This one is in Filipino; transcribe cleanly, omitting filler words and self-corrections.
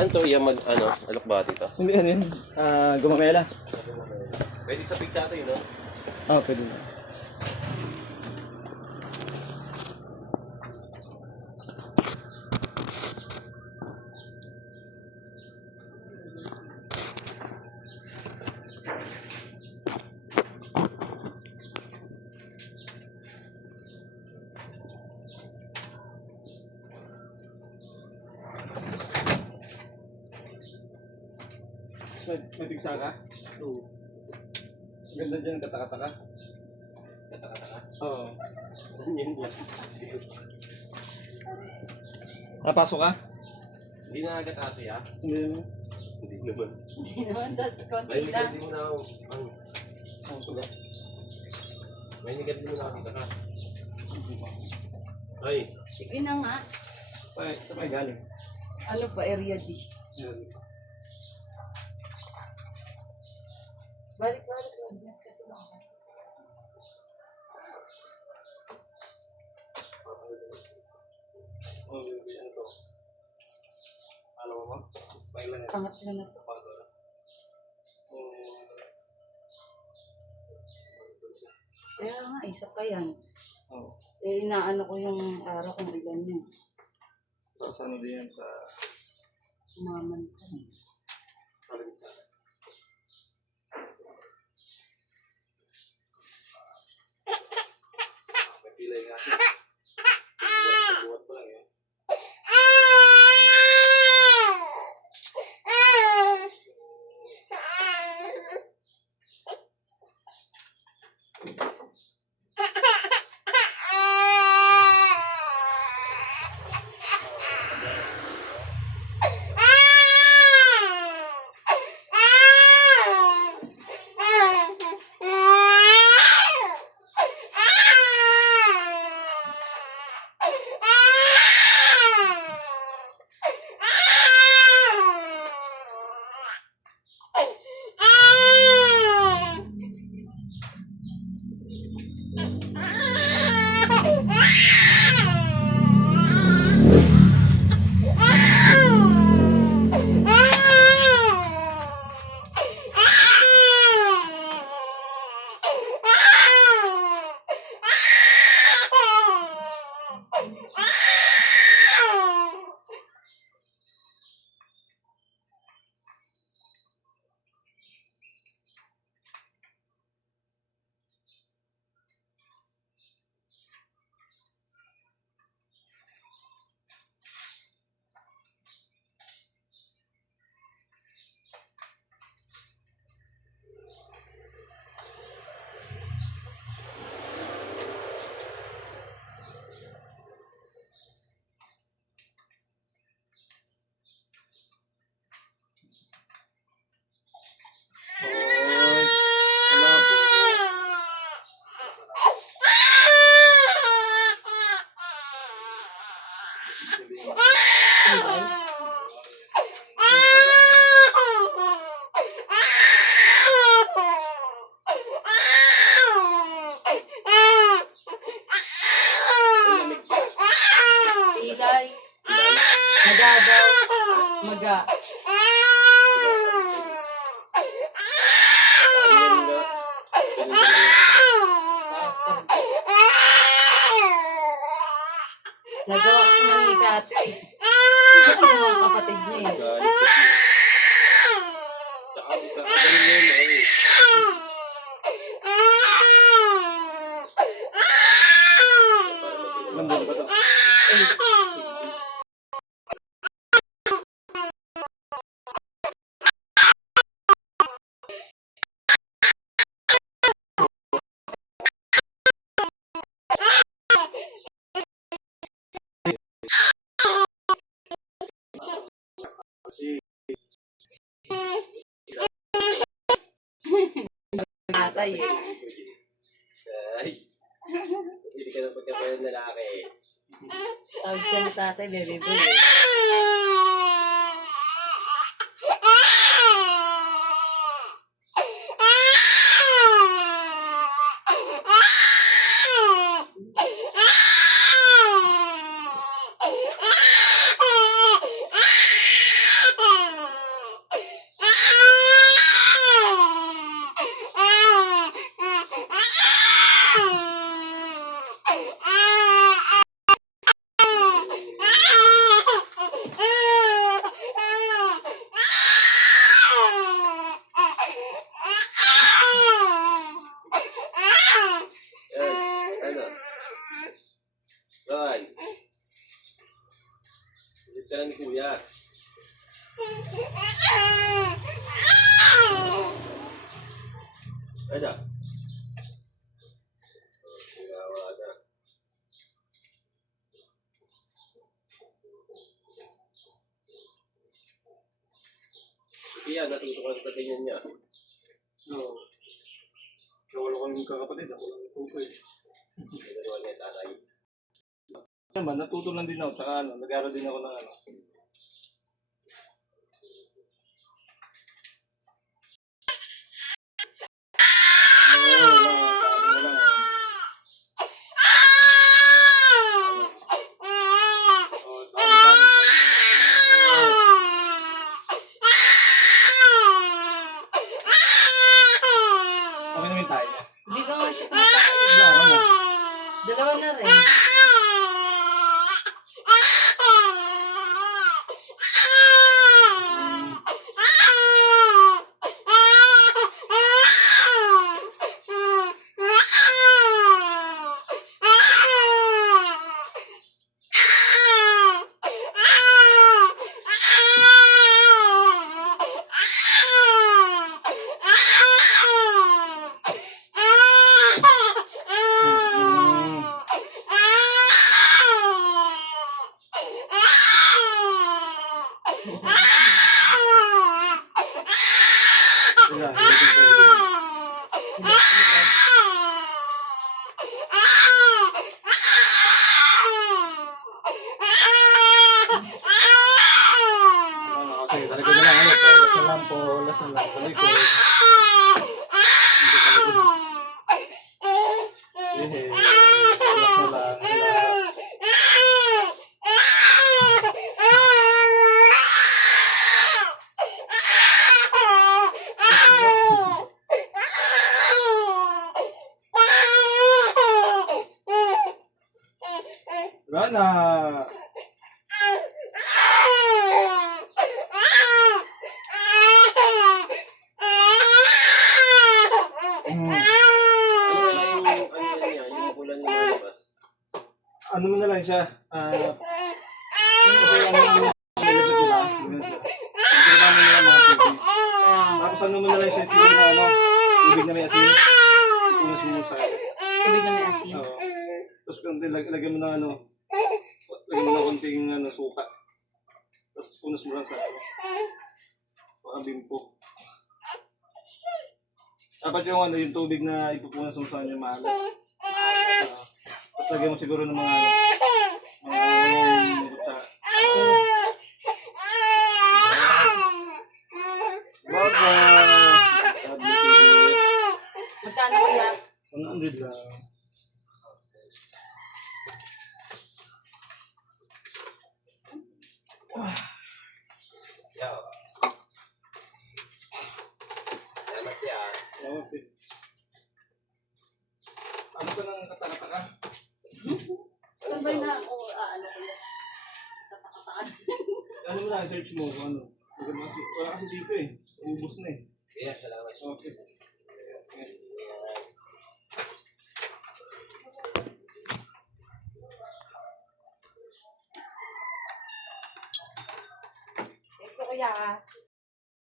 Ano to? Alokbati to? Hindi, ano yun? Gumamela. Pwede sa pizza to yun, no? Oo, pwede na. May pigsa ka? Oo. Ganda dyan, katakataka. Katakataka? Oo. Saan yun lang? Napasok ka? Hindi na agad-aso ya? Hindi naman. Hindi naman. Hindi naman, konti May lang. nigad mo na ako. Ang suga. May nigad mo na ako dito ka. Ay. Sige na nga. Sa may galing. Ano pa, area D? Yan. Balik. Kasi lang. Oh, ano to? Alam mo ba? Pailan yan. Pangatlo na to. Kaya nga, isa pa yan. Oo. Eh, inaano ko yung araw kung ilan yun. Tapos ano din yan sa... Maman ko. May pilay nga. Buhat pa lang yan. Ilay. Magabaw. Maga. Nagawa ko man ni dati. Ito yung mga kapatid niya eh. Galit kasi. Tsaka ganun yun, okay. Ilang buwan ba ito? Tatay eh. Ay. Hindi ka na pagkakaya ng lalaki. Tawag siya ni tatay, baby boy eh. Ay. 1 kuya. Ada. Gawa na. Kaya natutukan sa ganyan niya. Oo. Wala ko yung kakapatid. Ako lang natuto eh. Ginagawa niya tatay. Naman, natuto lang din ako. Tsaka ano, nag-aaral din ako ng ano. Okay naman tayo. Hindi ka nga siya kumakain. Klaro na. Dalawa na rin. Wala, hindi ko pwede. Kasi talaga na lang ano, paulas na lang, sa likod. Hindi sa likod. Paulas na lang, relax. Wala na. Yung bulan niya lumabas. Ano mo na lang siya, kasi ano yung nilabot nila, ganun siya. Pagkakama nila mga babies. Tapos ano mo na lang siya, siguro na ano, ibig na may asin. Punas mo sa Tubig na may asin. oo. Tapos lagyan mo ng ano, lagyan mo ng konting ano, suka. Tapos punas mo lang sa ano, baka bimpo. Dapat yung ano, yung tubig na ipupunas mo sa kanya maalat. Tapos lagyan mo siguro ng mga sa Magkano kaya? 100 lang. Yeah. Salamat yan. Okay. Ano ka nang katakataka? Sabay na ako, ano ko na. Tatakatakan. Ano mo na, search mo kung ano. Wala kasi dito eh. Ubus na eh. Yeah, salamat. Okay. Ito kaya.